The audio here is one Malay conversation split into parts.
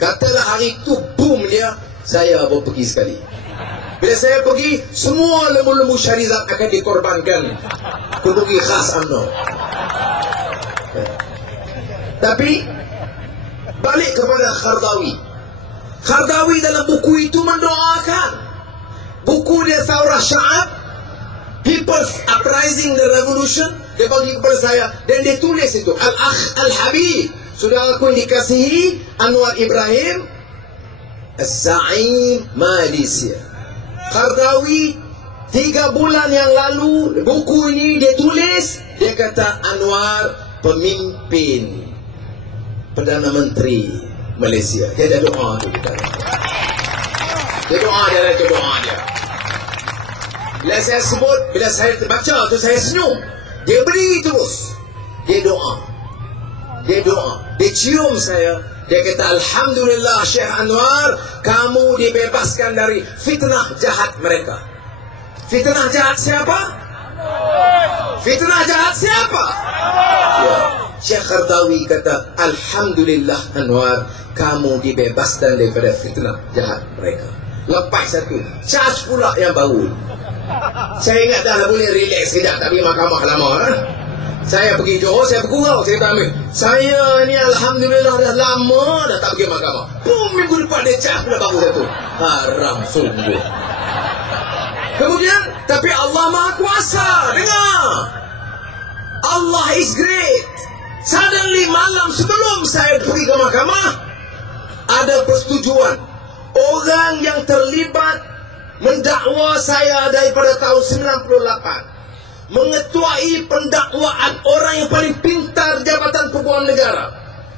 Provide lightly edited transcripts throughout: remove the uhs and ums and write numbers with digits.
Katalah hari itu boom dia, saya baru pergi sekali. Bila saya pergi, semua lembu-lembu Syarizat akan dikorbankan kerugi khas UMNO. Tapi balik kepada Qaradawi. Qaradawi dalam buku itu mendoakan. Buku dia Thawrah Sya'ab, People's Uprising the Revolution. Dia bagi kepada saya dan dia tulis itu, Al-Akh Al-Habib, saudaraku yang dikasihi Anwar Ibrahim Az-Za'im Malaysia. Qaradawi 3 bulan yang lalu buku ini dia tulis. Dia kata Anwar pemimpin Perdana Menteri Malaysia. Dia ada doa tu kita. Dia doa dia lah, itu doa dia. Bila saya sebut, bila saya baca tu saya senyum. Dia beri terus. Dia doa. Dia doa. Dia cium saya. Dia kata, Alhamdulillah Syekh Anwar, kamu dibebaskan dari fitnah jahat mereka. Fitnah jahat siapa? Fitnah jahat siapa? Ya. Syekh Qaradawi kata, Alhamdulillah Anwar, kamu dibebaskan daripada fitnah jahat mereka. Lepas satu, charge pula yang baru. Saya ingat dah boleh relax sekejap, tak pergi mahkamah lama. Saya pergi Johor, saya bergurau, saya kata Amin, saya ni Alhamdulillah dah lama dah tak pergi mahkamah. Boom, minggu depan dia charge pula baru satu. Haram sungguh. Kemudian, tapi Allah Maha Kuasa. Dengar, Allah is great. Suddenly malam sebelum saya pergi ke mahkamah, ada persetujuan. Orang yang terlibat mendakwa saya daripada tahun 98, mengetuai pendakwaan orang yang paling pintar Jabatan Peguam Negara,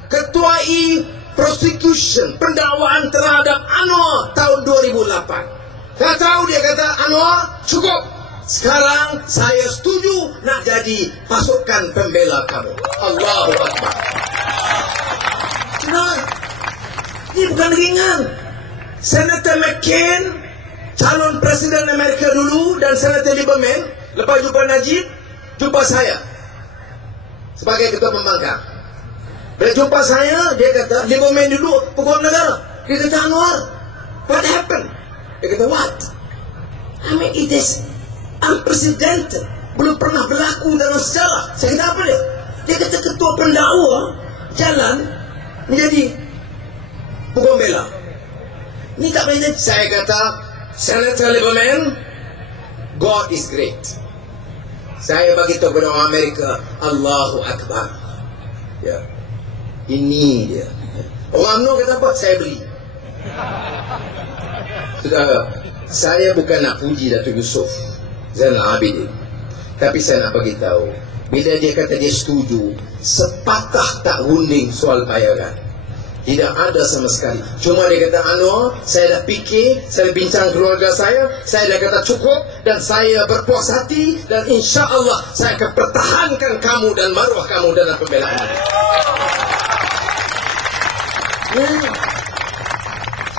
ketuai prosecution pendakwaan terhadap Anwar tahun 2008. Saya tahu dia kata, Anwar cukup, sekarang saya setuju nak jadi pasukan pembela kamu. Allahu Akbar. Nah, ini bukan ringan. Senator McCain, calon Presiden Amerika dulu, dan Senator Lieberman, lepas jumpa Najib, jumpa saya sebagai ketua pembangkang. Bila jumpa saya, dia kata, Lieberman dulu Peguam Negara. Dia kata, Anwar, what happened? Dia kata, what? I mean, it is unprecedented. Belum pernah berlaku dalam sejarah. Saya kata, apa dia? Dia kata, ketua pendakwa jalan menjadi Peguam Bela. Ini tak boleh. Saya kata, Senator Lieberman, God is great. Saya bagi tahu kepada orang Amerika, Allahu Akbar. Ya, ini dia. Orang UMNO kata apa? Saya beli. Saudara, saya bukan nak puji Datuk Yusof Zainal Abidin, tapi saya nak bagi tahu, bila dia kata dia setuju, sepatah tak runding soal bayaran. Tidak ada sama sekali. Cuma dia kata, Anwar, saya dah fikir, saya bincang keluarga saya dah kata cukup, dan saya berpuas hati, dan insya Allah saya akan pertahankan kamu dan maruah kamu dalam pembelaan ini.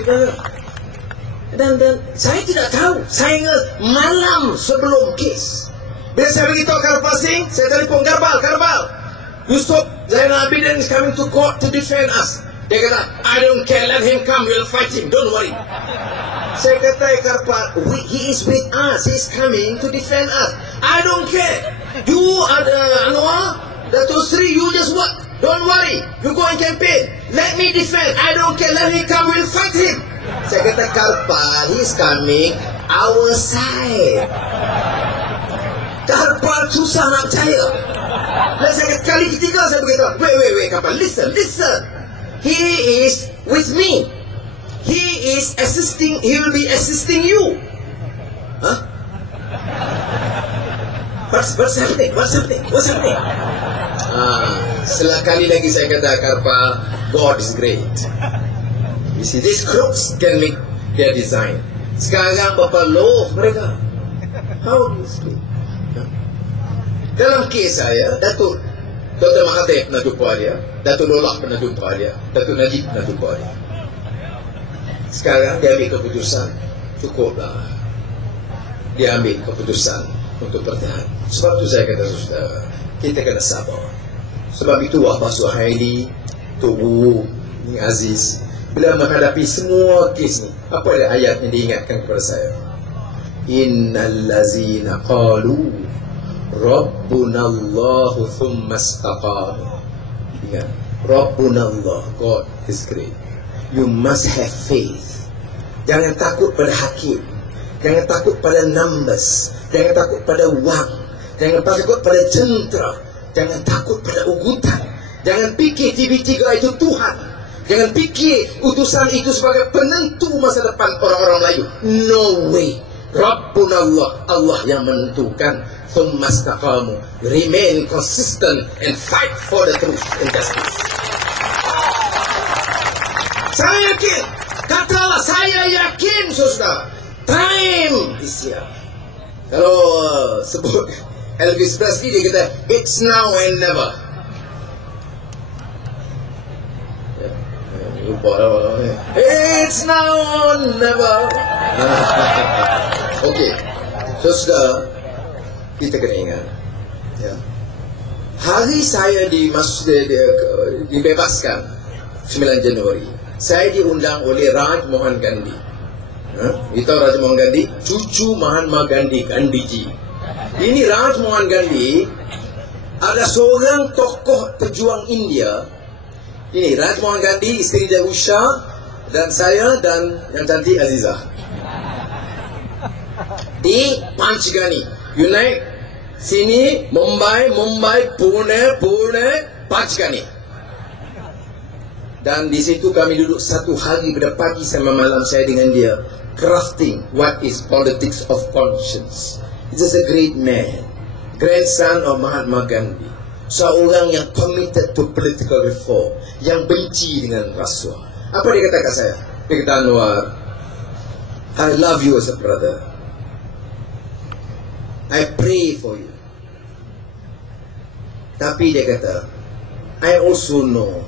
Saudara, dan saya tidak tahu. Saya ingat malam sebelum kes, bila saya beritahu Karbal Singh, saya telefon Karbal, Yusof Zainal Abidin is coming to court to defend us. Dia kata, I don't care, let him come, we'll fight him, don't worry. Saya kata, Karbal, he is with us, he is coming to defend us. I don't care. You are Anwar, Dato' Sri, you just work, don't worry, you go and campaign. Let me defend, I don't care, let him come, we'll fight him. Saya kata, Karbal, he is coming our side. Karbal susah nak percaya. Dan saya kata, kali ketiga saya beritahu, wait, Karbal, listen. He is with me. He is assisting. He will be assisting you. Huh? What's happening? Sekali lagi saya kata, Karbal, God is great. You see, these crooks can make their design. Sekarang berapa low mereka? How do you speak? Dalam kes saya, Datuk Dr. Mahathir pernah jumpa dia, Datuk Lolak pernah jumpa dia, Datuk Najib pernah jumpa dia. Sekarang dia ambil keputusan, cukuplah. Dia ambil keputusan untuk bertahan. Sebab itu saya kata, saudara, kita kena sabar. Sebab itu Wahbah Suhaili Tubuh ni Aziz, bila menghadapi semua kes ni, apa ada ayat yang diingatkan kepada saya? Innal lazina qalu Rabbuna Allahu thumma istaqamu. Ingat, Rabbuna Allah, God is great. You must have faith. Jangan takut pada hakim, jangan takut pada numbers, jangan takut pada wang, jangan takut pada jentera, jangan takut pada ugutan. Jangan fikir TV3 itu Tuhan. Jangan fikir utusan itu sebagai penentu masa depan orang-orang Melayu. No way. Rabbuna Allah, Allah yang menentukan. Thumma istaqamu, remain consistent and fight for the truth and justice. Saya yakin, katalah saya yakin, saudara, time is here. Kalau sebut Elvis Presley, dia kata it's now and never. It's now or never. Okey, saudara, kita kena ingat, ya, hari saya dibebaskan 9 Januari, saya diundang oleh Raj Mohan Gandhi. Kita tahu Raj Mohan Gandhi, cucu Mahatma Gandhi, Gandhiji. Ini Raj Mohan Gandhi ada seorang tokoh pejuang India. Ini Raj Mohan Gandhi, isteri dia Usha, dan saya, dan yang cantik Azizah. Di Panchgani, you naik sini, Mumbai, Pune, Panchgani. Dan di situ kami duduk 1 hari pada pagi sampai malam, saya dengan dia crafting what is politics of conscience. He's just a great man, grandson of Mahatma Gandhi, seorang yang committed to political reform, yang benci dengan rasuah. Apa dia kata kat saya? Dia kata, Anwar, I love you as a brother. I pray for you. Tapi dia kata, I also know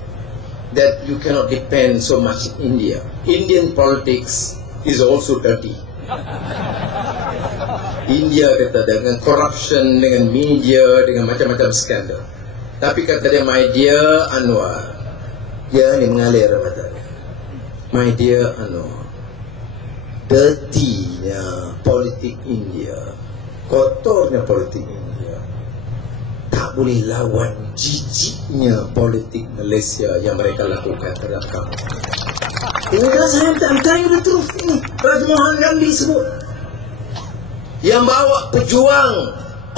that you cannot depend so much in India. Indian politics is also dirty. India kata dengan corruption, dengan media, dengan macam-macam skandal. Tapi kata dia, my dear Anwar, dia ni mengalir matanya. My dear Anwar, dirty-nya politik India, kotornya politik India, tak boleh lawan jijiknya politik Malaysia yang mereka lakukan terhadap kamu. Ini saya tanya betul ini Raj Mohan Gandhi sebut, yang bawa pejuang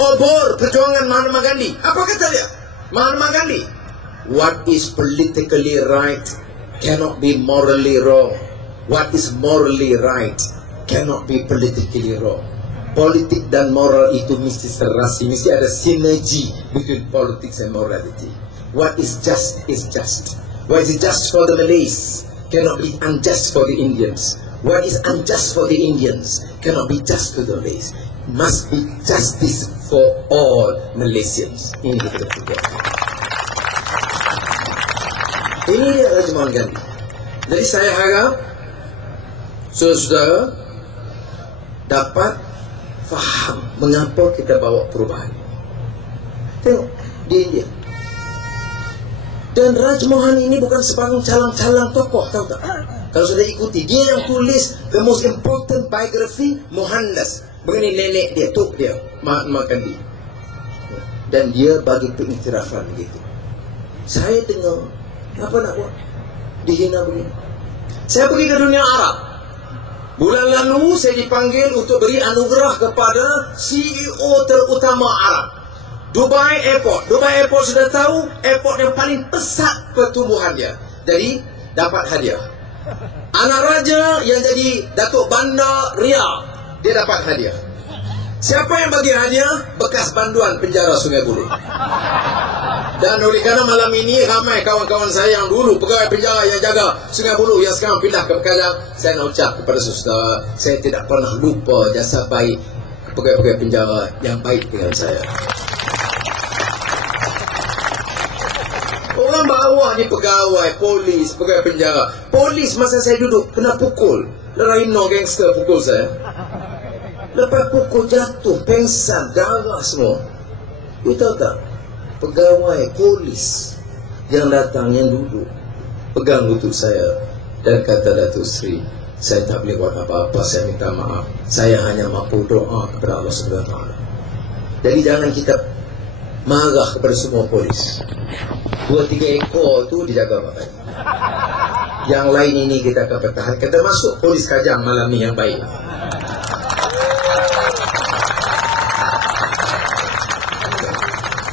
obor perjuangan Mahatma Gandhi. Apa kata dia? Mahatma Gandhi, what is politically right cannot be morally wrong. What is morally right cannot be politically wrong. Politik dan moral itu mesti serasi, mesti ada sinergi between politics and morality. What is just is just. What is just for the Malays cannot be unjust for the Indians. What is unjust for the Indians cannot be just to the Malays. Must be justice for all Malaysians. Ini kita juga. Ini dia Raj Mohan Gandhi. Jadi saya harap saudara dapat faham mengapa kita bawa perubahan. Tengok di India. Dan Raj Mohan ini bukan sebarang calang-calang tokoh, tahu tak? Kalau sudah ikuti, dia yang tulis the most important biography, Mohandas, mengenai nenek dia, tok dia, Mahatma Gandhi. Dan dia bagi pengiktirafan begitu. Saya dengar, apa nak buat? Dihina begini. Saya pergi ke dunia Arab. Bulan lalu saya dipanggil untuk beri anugerah kepada CEO terutama Arab, Dubai Airport. Dubai Airport sudah tahu, airport yang paling pesat pertumbuhan dia. Jadi dapat hadiah. Anak raja yang jadi Datuk Bandar Riyadh, dia dapat hadiah. Siapa yang bagi hadiah? Bekas banduan penjara Sungai Buloh. Dan oleh kerana malam ini ramai kawan-kawan saya yang dulu pegawai penjara yang jaga Sungai Buloh yang sekarang pindah ke Pekajang, saya nak ucap kepada saudara, saya tidak pernah lupa jasa baik pegawai-pegawai penjara yang baik dengan saya. Orang bawah ni pegawai, polis, pegawai penjara. Polis masa saya duduk kena pukul. Leraino gangster pukul saya. Lepas pukul jatuh, pengsan, darah semua. You tahu tak? Pegawai polis yang datang, yang duduk, pegang lutut saya dan kata Datuk Seri, saya tak boleh buat apa-apa, saya minta maaf. Saya hanya mampu doa kepada Allah SWT. Jadi jangan kita marah kepada semua polis. 2-3 ekor tu dijaga pakai. Yang lain ini kita akan pertahankan, termasuk polis Kajang malam ni yang baik.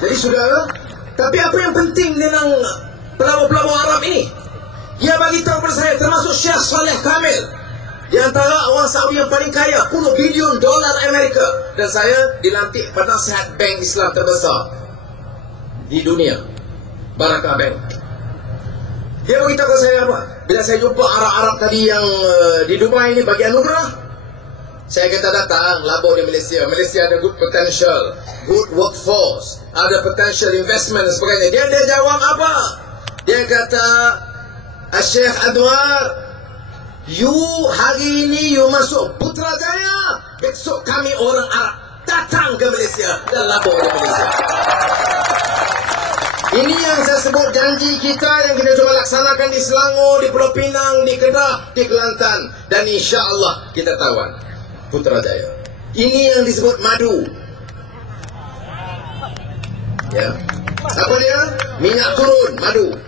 Jadi saudara, tapi apa yang penting dengan pelawak-pelawak Arab ini? Dia bagi tahu kepada saya, termasuk Syekh Saleh Kamil, di antara orang Saudi yang paling kaya, $10 bilion Amerika. Dan saya dilantik penasihat bank Islam terbesar di dunia, Barakah Bank. Dia beritahu kepada saya apa? Bila saya jumpa Arab-Arab tadi yang di Dubai ini bagi anugerah, saya kata datang, labur di Malaysia. Malaysia ada good potential, good workforce, ada potential investment dan sebagainya. Dia jawab apa? Dia kata, Syekh Anwar, you hari ini you masuk Putrajaya, besok kami orang Arab datang ke Malaysia dan labur di Malaysia. Ini yang saya sebut janji kita yang kita coba laksanakan di Selangor, di Pulau Pinang, di Kedah, di Kelantan, dan insya-Allah kita tawan Putrajaya. Ini yang disebut madu. Ya. Apa dia? Minyak turun, madu.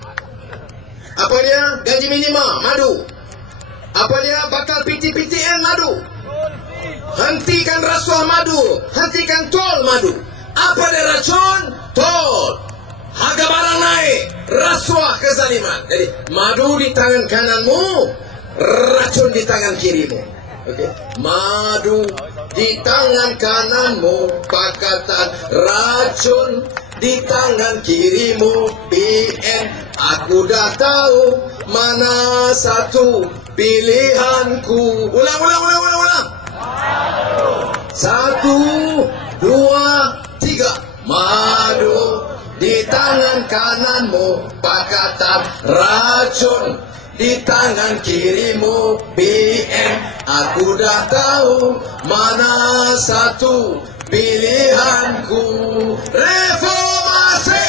Apa dia? Gaji minima, madu. Apa dia? Batal PTPTN, madu. Hentikan rasuah, madu. Hentikan tol, madu. Apa dia racun? Tol. Harga barang naik, rasuah, kezaliman. Jadi madu di tangan kananmu, racun di tangan kirimu. Okay. Madu di tangan kananmu, pakatan racun di tangan kirimu. PN, aku dah tahu mana satu pilihanku. Ulang. 1, 2, 3. Madu di tangan kananmu, pakatan racun di tangan kirimu. BN, aku dah tahu mana satu pilihanku. Reformasi!